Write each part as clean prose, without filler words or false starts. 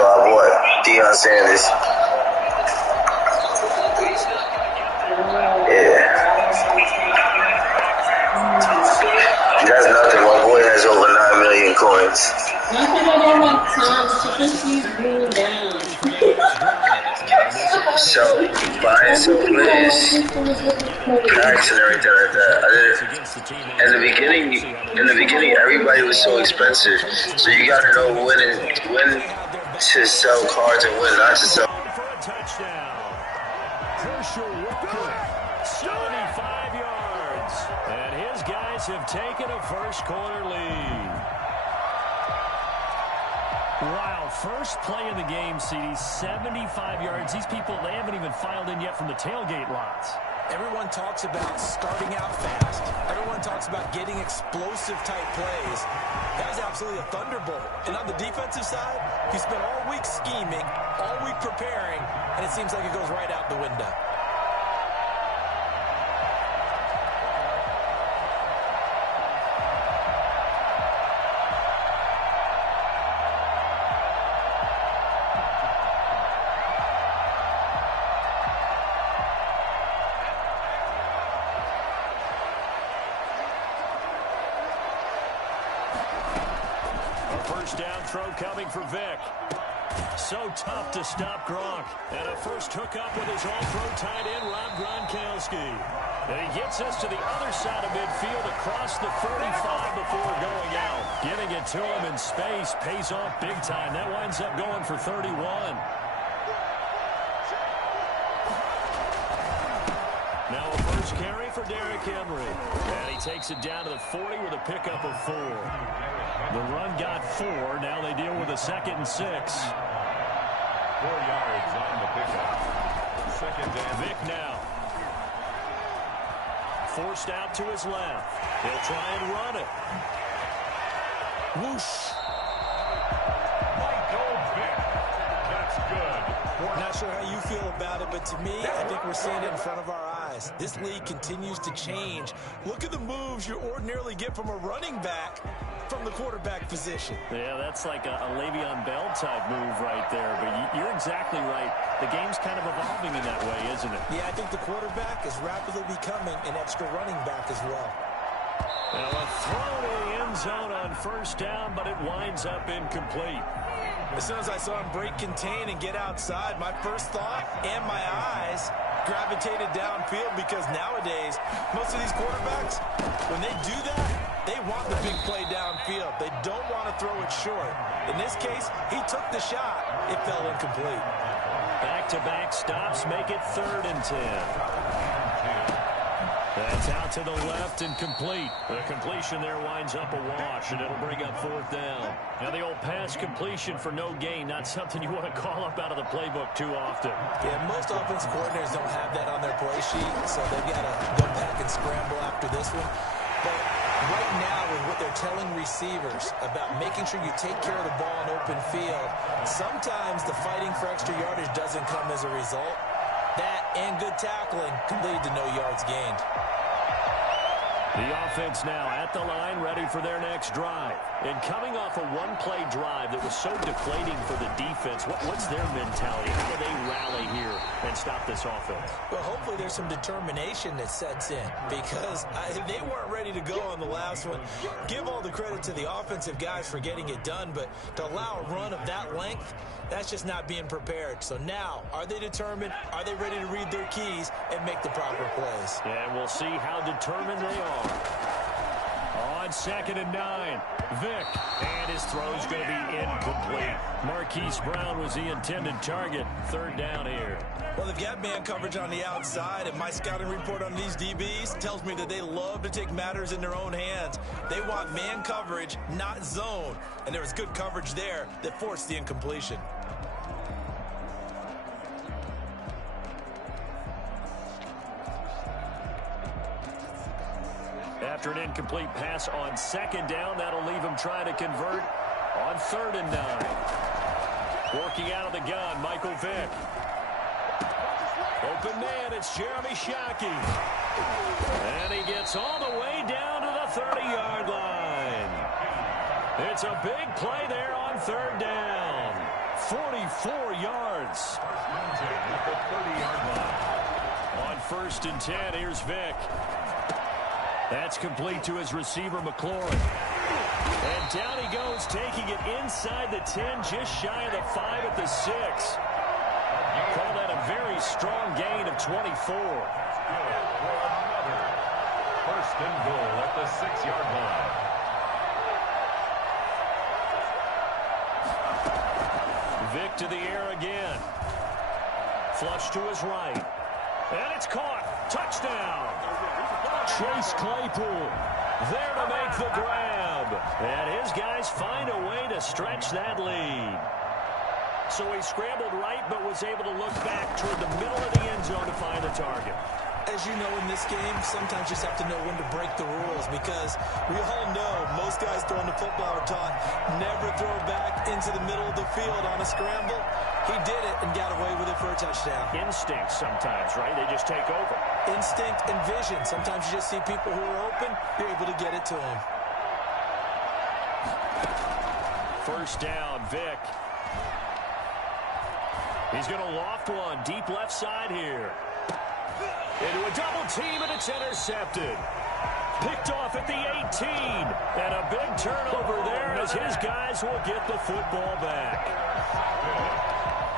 So I bought Deion Sanders. Yeah. That's nothing. My boy has over 9 million coins. So, buying some players, packs and everything like that. In the beginning, everybody was so expensive. So you got to know when to sell cards and when not to sell. And his guys have taken a first quarter lead. Wow, first play of the game, CD, 75 yards. These people, they haven't even filed in yet from the tailgate lots. Everyone talks about starting out fast. Everyone talks about getting explosive-type plays. That was absolutely a thunderbolt. And on the defensive side, you spent all week scheming, all week preparing, and it seems like it goes right out the window. First down throw coming for Vic. So tough to stop Gronk. And a first hookup with his all-pro tight end, Rob Gronkowski. And he gets us to the other side of midfield across the 45 before going out. Getting it to him in space pays off big time. That winds up going for 31. Now a first carry for Derrick Henry. And he takes it down to the 40 with a pickup of 4. The run got 4. Now they deal with a 2nd and 6. 4 yards on the pickup. Second down. Vic now. Forced out to his left. He'll try and run it. Whoosh. Michael Vick. That's good. Not sure how you feel about it, but to me, I think we're seeing it in front of our eyes. This league continues to change. Look at the moves you ordinarily get from a running back from the quarterback position. Yeah, that's like a Le'Veon Bell type move right there, but you're exactly right. The game's kind of evolving in that way, isn't it? Yeah, I think the quarterback is rapidly becoming an extra running back as well. Now a throw to the end zone on first down, but it winds up incomplete. As soon as I saw him break contain and get outside, my first thought and my eyes gravitated downfield, because nowadays, most of these quarterbacks, when they do that, they want the big play downfield. They don't want to throw it short. In this case, he took the shot. It fell incomplete. Back-to-back stops make it 3rd and 10. That's out to the left and complete. The completion there winds up a wash, and it'll bring up 4th down. Now the old pass completion for no gain, not something you want to call up out of the playbook too often. Yeah, most offensive coordinators don't have that on their play sheet, so they've got to go back and scramble after this one. But right now, with what they're telling receivers about making sure you take care of the ball in open field, sometimes the fighting for extra yardage doesn't come as a result. That and good tackling can lead to no yards gained. The offense now at the line, ready for their next drive. And coming off a one-play drive that was so deflating for the defense, what's their mentality? How do they rally here and stop this offense? Well, hopefully there's some determination that sets in, because they weren't ready to go on the last one. Give all the credit to the offensive guys for getting it done, but to allow a run of that length, that's just not being prepared. So now, are they determined? Are they ready to read their keys and make the proper plays? And we'll see how determined they are. On 2nd and 9, Vic, and his throw's going to be incomplete. Marquise Brown was the intended target. 3rd down here. Well, they've got man coverage on the outside, and my scouting report on these DBs tells me that they love to take matters in their own hands. They want man coverage, not zone. And there was good coverage there that forced the incompletion. After an incomplete pass on 2nd down, that'll leave him trying to convert on 3rd and 9. Working out of the gun, Michael Vick. Open man, it's Jeremy Shockey. And he gets all the way down to the 30-yard line. It's a big play there on 3rd down. 44 yards. At the 30-yard line. On 1st and 10, here's Vick. That's complete to his receiver, McLaurin. And down he goes, taking it inside the 10, just shy of the 5 at the 6. Call that a very strong gain of 24. For another 1st and goal at the 6-yard line. Vick to the air again. Flush to his right. And it's caught. Touchdown. Chase Claypool there to make the grab. And his guys find a way to stretch that lead. So he scrambled right, but was able to look back toward the middle of the end zone to find the target. As you know, in this game, sometimes you just have to know when to break the rules, because we all know most guys throwing the football are taught never throw back into the middle of the field on a scramble. He did it and got away with it for a touchdown. Instinct sometimes, right? They just take over. Instinct and vision. Sometimes you just see people who are open, you're able to get it to them. 1st down, Vick. He's going to loft one deep left side here. Into a double team, and it's intercepted. Picked off at the 18. And a big turnover there as his guys will get the football back.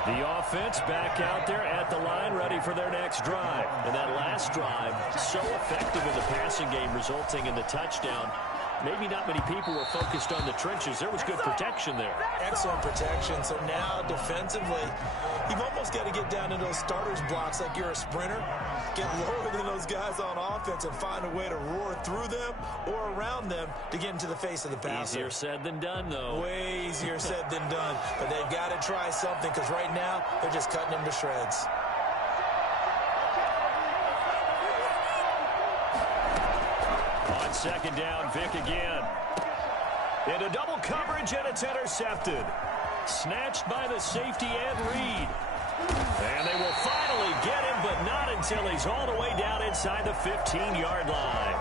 The offense back out there at the line, ready for their next drive. And that last drive, so effective in the passing game, resulting in the touchdown. Maybe not many people were focused on the trenches. There was good protection there. Excellent protection. So now, defensively, you've almost got to get down into those starters blocks like you're a sprinter. Get lower than those guys on offense and find a way to roar through them or around them to get into the face of the passer. Easier said than done, though. Way easier said than done. But they've got to try something, because right now, they're just cutting them to shreds. On 2nd down, Vick again. Into double coverage, and it's intercepted. Snatched by the safety Ed Reed. And they will finally get him, but not until he's all the way down inside the 15-yard line.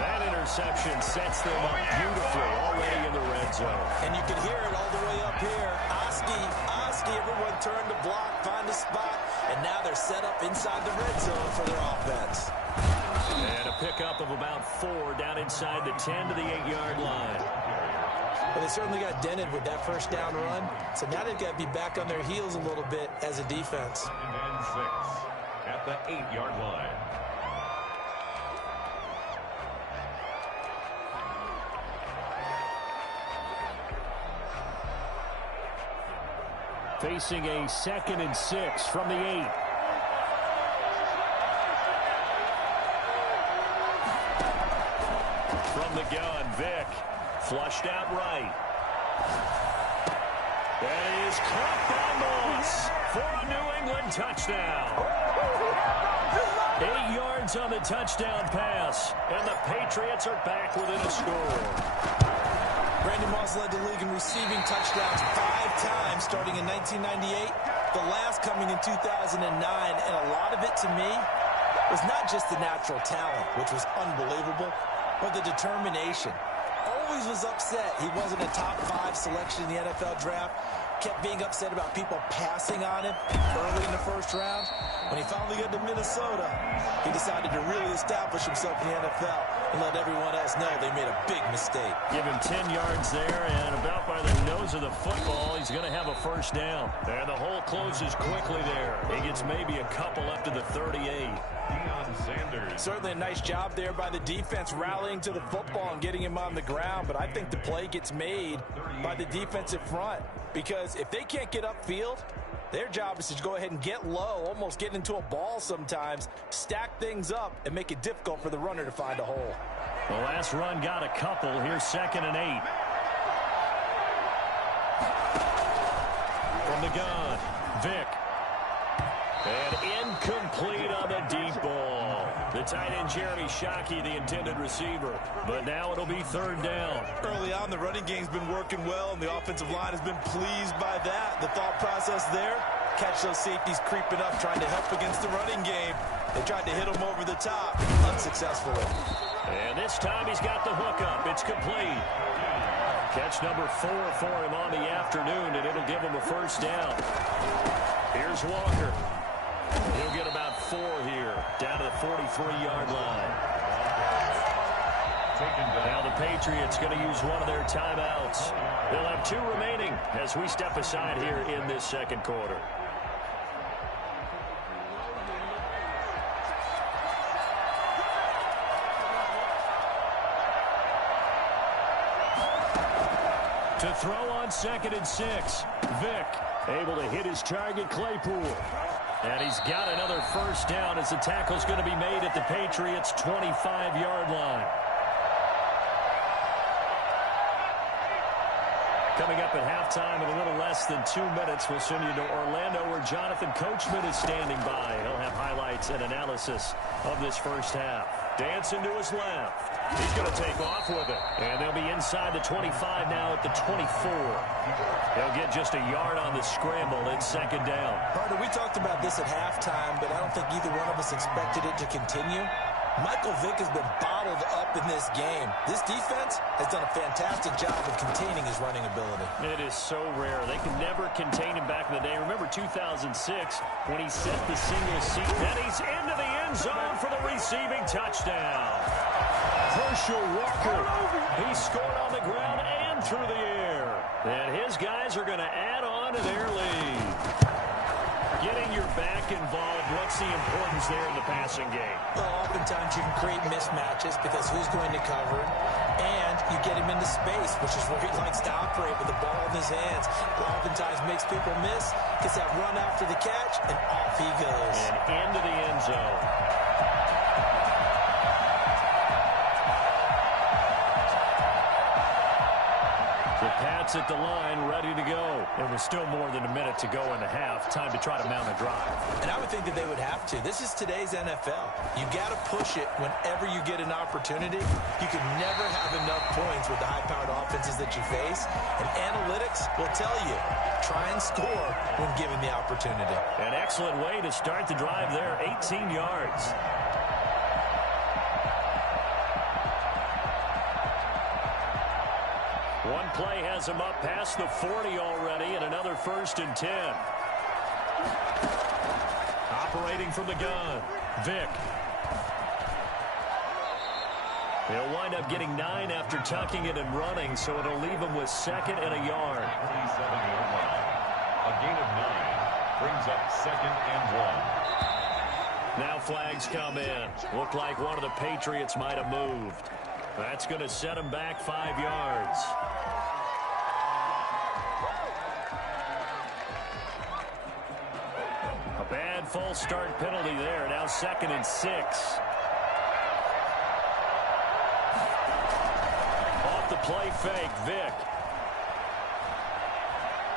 That interception sets them up beautifully already in the red zone. And you can hear it all the way up here. Oski, everyone turned to block, find a spot, and now they're set up inside the red zone for their offense. And a pickup of about 4 down inside the 10 to the 8-yard line. But they certainly got dented with that 1st down run. So now they've got to be back on their heels a little bit as a defense. 2nd and 6 at the 8-yard line. Facing a 2nd and 6 from the 8. From the gun, Vick. Flushed out right. That is caught by Moss for a New England touchdown. 8 yards on the touchdown pass, and the Patriots are back within a score. Brandon Moss led the league in receiving touchdowns 5 times starting in 1998, the last coming in 2009, and a lot of it to me was not just the natural talent, which was unbelievable, but the determination. Always was upset he wasn't a top 5 selection in the NFL draft. Kept being upset about people passing on him early in the 1st round. When he finally got to Minnesota, he decided to really establish himself in the NFL and let everyone else know they made a big mistake. Give him 10 yards there, and about by the nose of the football, he's going to have a 1st down. And the hole closes quickly there. He gets maybe a couple up to the 38. Deion Sanders. Certainly a nice job there by the defense rallying to the football and getting him on the ground, but I think the play gets made by the defensive front, because if they can't get upfield, their job is to go ahead and get low, almost get into a ball sometimes, stack things up, and make it difficult for the runner to find a hole. The last run got a couple. Here's 2nd and 8. From the gun, Vick. And incomplete on the deep ball. The tight end, Jeremy Shockey, the intended receiver. But now it'll be 3rd down. Early on, the running game's been working well, and the offensive line has been pleased by that. The thought process there, catch those safeties creeping up, trying to help against the running game. They tried to hit him over the top, unsuccessfully. And this time he's got the hook up. It's complete. Catch number 4 for him on the afternoon, and it'll give him a first down. Here's Walker. He'll get about 4 here, down to the 43-yard line. Now the Patriots going to use one of their timeouts. They'll have 2 remaining as we step aside here in this second quarter. To throw on 2nd and 6, Vick able to hit his target, Claypool. And he's got another first down as the tackle's going to be made at the Patriots' 25-yard line. Coming up at halftime in a little less than 2 minutes, we'll send you to Orlando where Jonathan Coachman is standing by. He'll have highlights and analysis of this first half. Dancing to his left. He's going to take off with it. And they'll be inside the 25 now at the 24. They'll get just a yard on the scramble. It's 2nd down. Carter, we talked about this at halftime, but I don't think either one of us expected it to continue. Michael Vick has been bottled up in this game. This defense has done a fantastic job of containing his running ability. It is so rare. They could never contain him back in the day. Remember 2006 when he set the single seat. Then he's into the end zone for the receiving touchdown. Herschel Walker, he scored on the ground and through the air. And his guys are going to add on to their lead. Getting your back involved, what's the importance there in the passing game? Well, oftentimes you can create mismatches because who's going to cover him, and you get him into space, which is where he likes to operate with the ball in his hands. Oftentimes makes people miss, gets that run after the catch, and off he goes. And into the end zone. The Pats at the line, ready to go. There was still more than a minute to go in the half. Time to try to mount a drive. And I would think that they would have to. This is today's NFL. You got to push it whenever you get an opportunity. You can never have enough points with the high-powered offenses that you face. And analytics will tell you, try and score when given the opportunity. An excellent way to start the drive there, 18 yards. One play has him up past the 40 already, and another 1st and 10. Operating from the gun, Vick. He'll wind up getting 9 after tucking it and running, so it'll leave him with 2nd and a yard. 27-yard line. A gain of 9 brings up 2nd and 1. Now flags come in. Looked like one of the Patriots might have moved. That's going to set him back 5 yards. A bad false start penalty there. Now 2nd and 6. Off the play fake, Vick.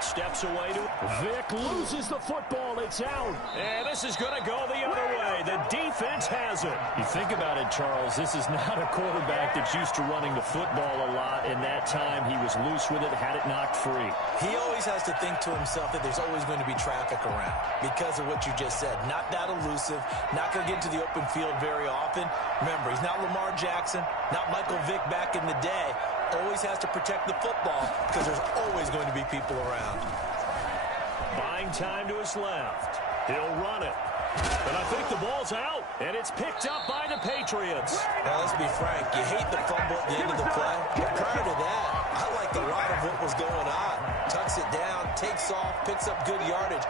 Steps away to Vick, loses the football. It's out. And this is going to go the other way. The defense has it. You think about it, Charles. This is not a quarterback that's used to running the football a lot. In that time, he was loose with it, had it knocked free. He always has to think to himself that there's always going to be traffic around because of what you just said. Not that elusive, not going to get into the open field very often. Remember, he's not Lamar Jackson, not Michael Vick back in the day. Always has to protect the football because there's always going to be people around. Buying time to his left. He'll run it. And I think the ball's out. And it's picked up by the Patriots. Now, let's be frank. You hate the fumble at the end of the play. But prior to that, I liked a lot of what was going on. Tucks it down, takes off, picks up good yardage.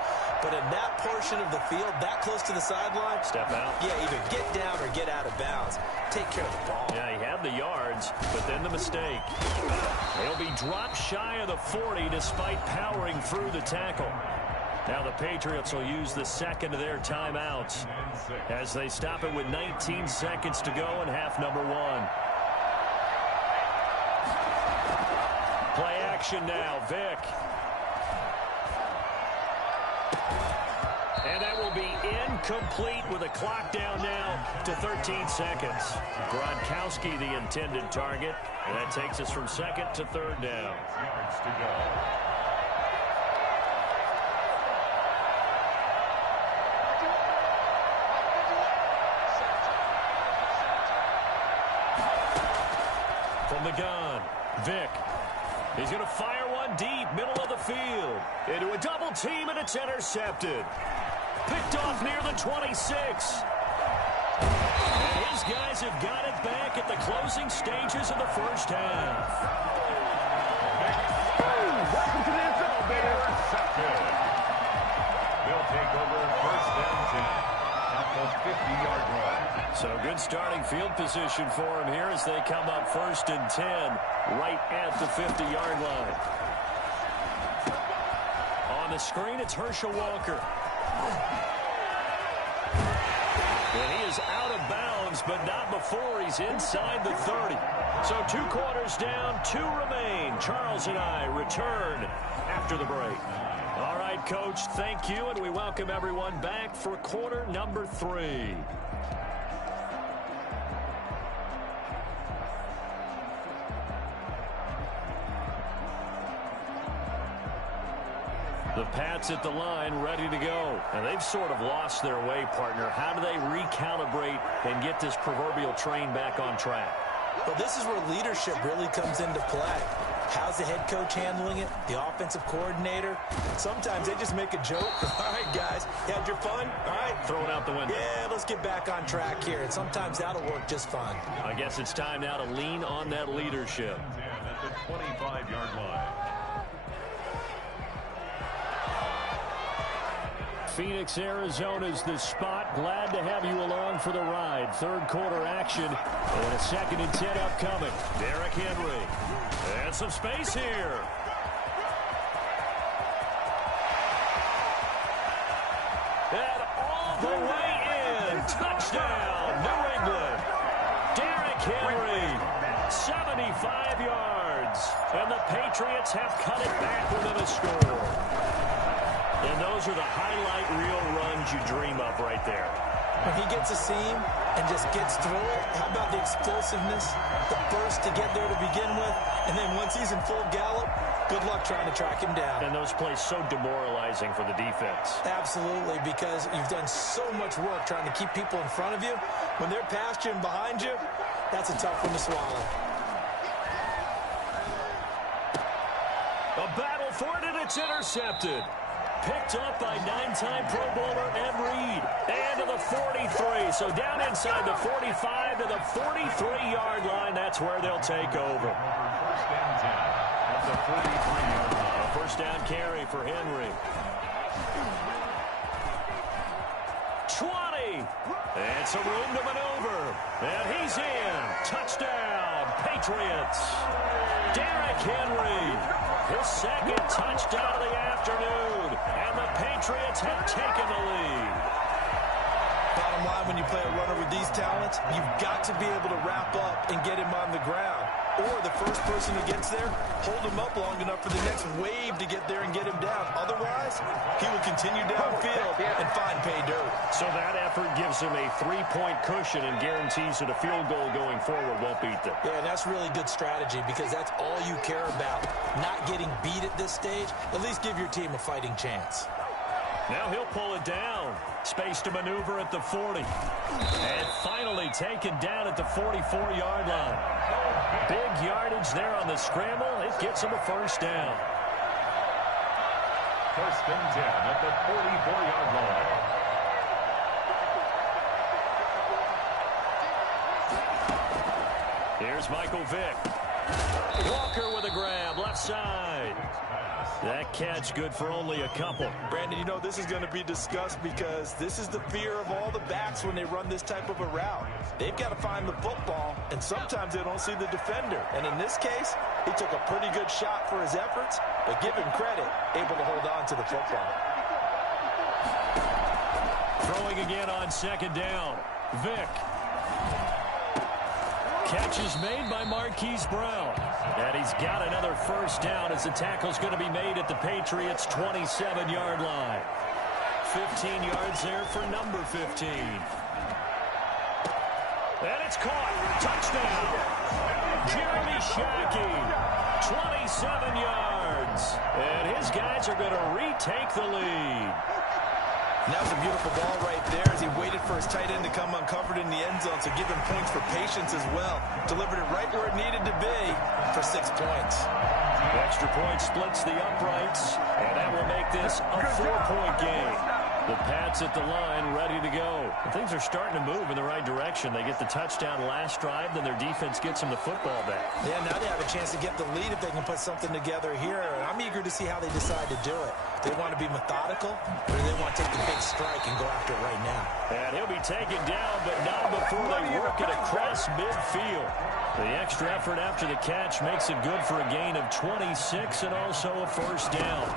But in that portion of the field, that close to the sideline, step out. Yeah, either get down or get out of bounds. Take care of the ball. Yeah, he had the yards, but then the mistake. He'll be dropped shy of the 40 despite powering through the tackle. Now the Patriots will use the 2nd of their timeouts as they stop it with 19 seconds to go in half number 1. Play action now, Vick. And that will be incomplete with a clock down now to 13 seconds. Gronkowski the intended target, and that takes us from 2nd to 3rd down. Yards to go. From the gun, Vick. He's going to fire one deep, middle of the field. Into a double team, and it's intercepted. Picked off near the 26. And his guys have got it back at the closing stages of the first half. Welcome to the intercepted. They'll take over first and 10 at the 50-yard line. So good starting field position for him here as they come up first and 10 right at the 50-yard line. On the screen, it's Herschel Walker. And he is out of bounds, but not before he's inside the 30. So 2 quarters down, 2 remain. Charles and I return after the break. All right, Coach, thank you, and we welcome everyone back for quarter number 3. The Pats at the line, ready to go. And they've sort of lost their way, partner. How do they recalibrate and get this proverbial train back on track? Well, this is where leadership really comes into play. How's the head coach handling it? The offensive coordinator? Sometimes they just make a joke. All right, guys, you had your fun? All right. Throw it out the window. Yeah, let's get back on track here. And sometimes that'll work just fine. I guess it's time now to lean on that leadership. At the 25-yard line. Phoenix, Arizona's the spot. Glad to have you along for the ride. Third quarter action and a 2nd and 10 upcoming. Derrick Henry. And some space here. And all the way in. Touchdown, New England. Derrick Henry, 75 yards. And the Patriots have cut it back within a score. And those are the highlight reel runs you dream of right there. When he gets a seam and just gets through it, how about the explosiveness, the burst to get there to begin with, and then once he's in full gallop, good luck trying to track him down. And those plays so demoralizing for the defense. Absolutely, because you've done so much work trying to keep people in front of you. When they're past you and behind you, that's a tough one to swallow. A battle for it, and it's intercepted. Picked up by 9-time Pro Bowler Ed Reed. And to the 43. So down inside the 45 to the 43-yard line. That's where they'll take over. First and 10 at the 43-yard line. A first down carry for Henry. 20. And some room to maneuver. And he's in. Touchdown, Patriots. Derrick Henry. His 2nd touchdown of the afternoon. And the Patriots have taken the lead. Bottom line, when you play a runner with these talents, you've got to be able to wrap up and get him on the ground. Or the first person who gets there, hold him up long enough for the next wave to get there and get him down. Otherwise, he will continue downfield and find pay dirt. So that effort gives him a 3-point cushion and guarantees that a field goal going forward won't beat them. Yeah, and that's really good strategy because that's all you care about. Not getting beat at this stage. At least give your team a fighting chance. Now he'll pull it down. Space to maneuver at the 40. And finally taken down at the 44-yard line. Big yardage there on the scramble. It gets him a first down. First and 10 at the 44-yard line. Here's Michael Vick. Walker with a grab, left side. That catch good for only a couple. Brandon, you know this is going to be discussed because this is the fear of all the backs when they run this type of a route. They've got to find the football, and sometimes they don't see the defender. And in this case, he took a pretty good shot for his efforts, but give him credit, able to hold on to the football. Throwing again on 2nd down. Vick. Catch is made by Marquise Brown. And he's got another first down as the tackle's going to be made at the Patriots' 27-yard line. 15 yards there for number 15. And it's caught. Touchdown. Jeremy Shockey. 27 yards. And his guys are going to retake the lead. And that was a beautiful ball right there as he waited for his tight end to come uncovered in the end zone, so give him points for patience as well. Delivered it right where it needed to be for 6 points. The extra point splits the uprights, and that will make this a 4-point game. The Pats at the line, ready to go. And things are starting to move in the right direction. They get the touchdown last drive, then their defense gets them the football back. Yeah, now they have a chance to get the lead if they can put something together here. I'm eager to see how they decide to do it. Do they want to be methodical, or do they want to take the big strike and go after it right now? And he'll be taken down, but not before they work it across midfield. The extra effort after the catch makes it good for a gain of 26 and also a first down.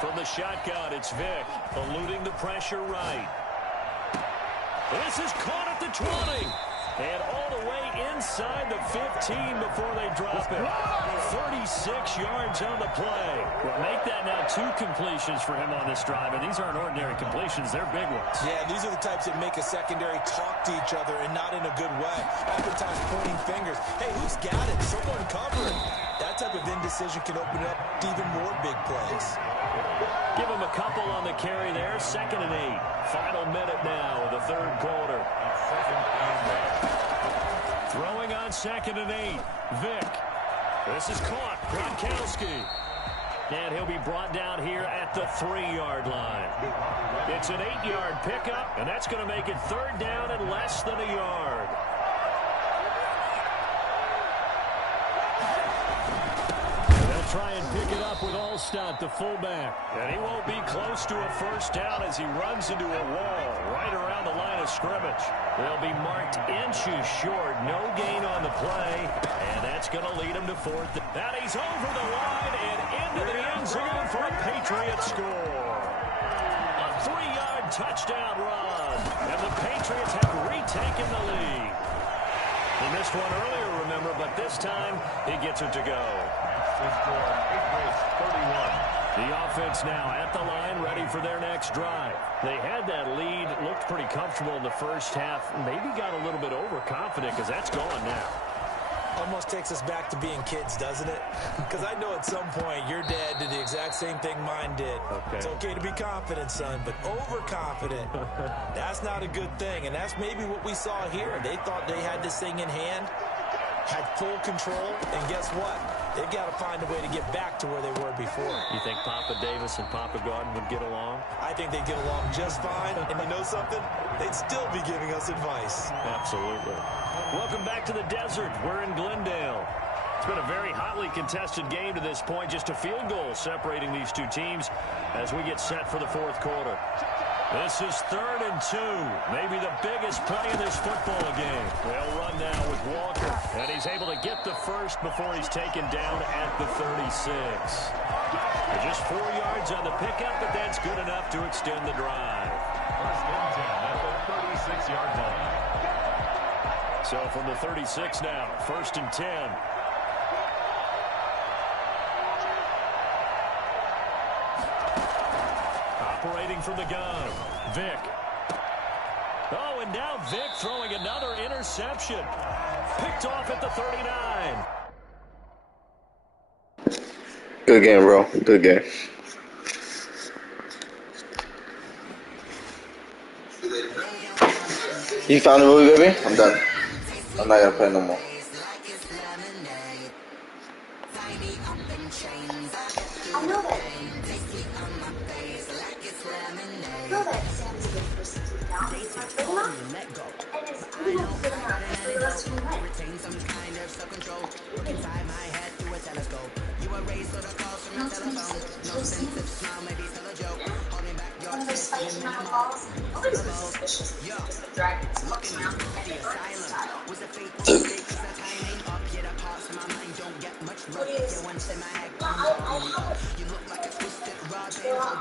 From the shotgun, it's Vick, eluding the pressure right. This is caught at the 20. And all the way inside the 15 before they drop it. 36 yards on the play. Well, make that now 2 completions for him on this drive. And these aren't ordinary completions. They're big ones. Yeah, these are the types that make a secondary talk to each other and not in a good way. Oftentimes pointing fingers. Hey, who's got it? Someone covering. That type of indecision can open up to even more big plays. Give him a couple on the carry there. 2nd and 8. Final minute now of the 3rd quarter. Throwing on 2nd and 8. Vick. This is caught. Gronkowski. And he'll be brought down here at the 3-yard line. It's an 8-yard pickup, and that's going to make it 3rd down and less than a yard. Try and pick it up with Allstott, the fullback. And he won't be close to a first down as he runs into a wall right around the line of scrimmage. They'll be marked inches short. No gain on the play. And that's going to lead him to 4th. And he's over the line and into the end zone for a Patriot score. A 3-yard touchdown run. And the Patriots have retaken the lead. He missed one earlier, remember, but this time he gets it to go. The offense now at the line, ready for their next drive. They had that lead, looked pretty comfortable in the first half, maybe got a little bit overconfident because that's gone now. Almost takes us back to being kids, doesn't it? Because I know at some point your dad did the exact same thing mine did. Okay. It's okay to be confident, son, but overconfident, that's not a good thing. And that's maybe what we saw here. They thought they had this thing in hand, had full control, and guess what? They've got to find a way to get back to where they were before. You think Papa Davis and Papa Garden would get along? I think they'd get along just fine. And you know something? They'd still be giving us advice. Absolutely. Welcome back to the desert. We're in Glendale. It's been a very hotly contested game to this point. Just a field goal separating these two teams as we get set for the 4th quarter. This is 3rd and 2. Maybe the biggest play in this football game. They'll run now with Walker. And he's able to get the first before he's taken down at the 36. Just 4 yards on the pickup, but that's good enough to extend the drive. 1st and 10 at the 36-yard line. So from the 36 now, 1st and 10. Operating from the gun, Vick. Oh, and now Vick throwing another interception. Picked off at the 39. Good game, bro. Good game. You found the movie, baby? I'm done. I'm not gonna play no more. I know that. Sounds good for some now. And it's good enough for us to win. One of those spiky metal balls. Always was suspicious because the dragons walking around and the burning style. What is? Well, I'll have it. They're all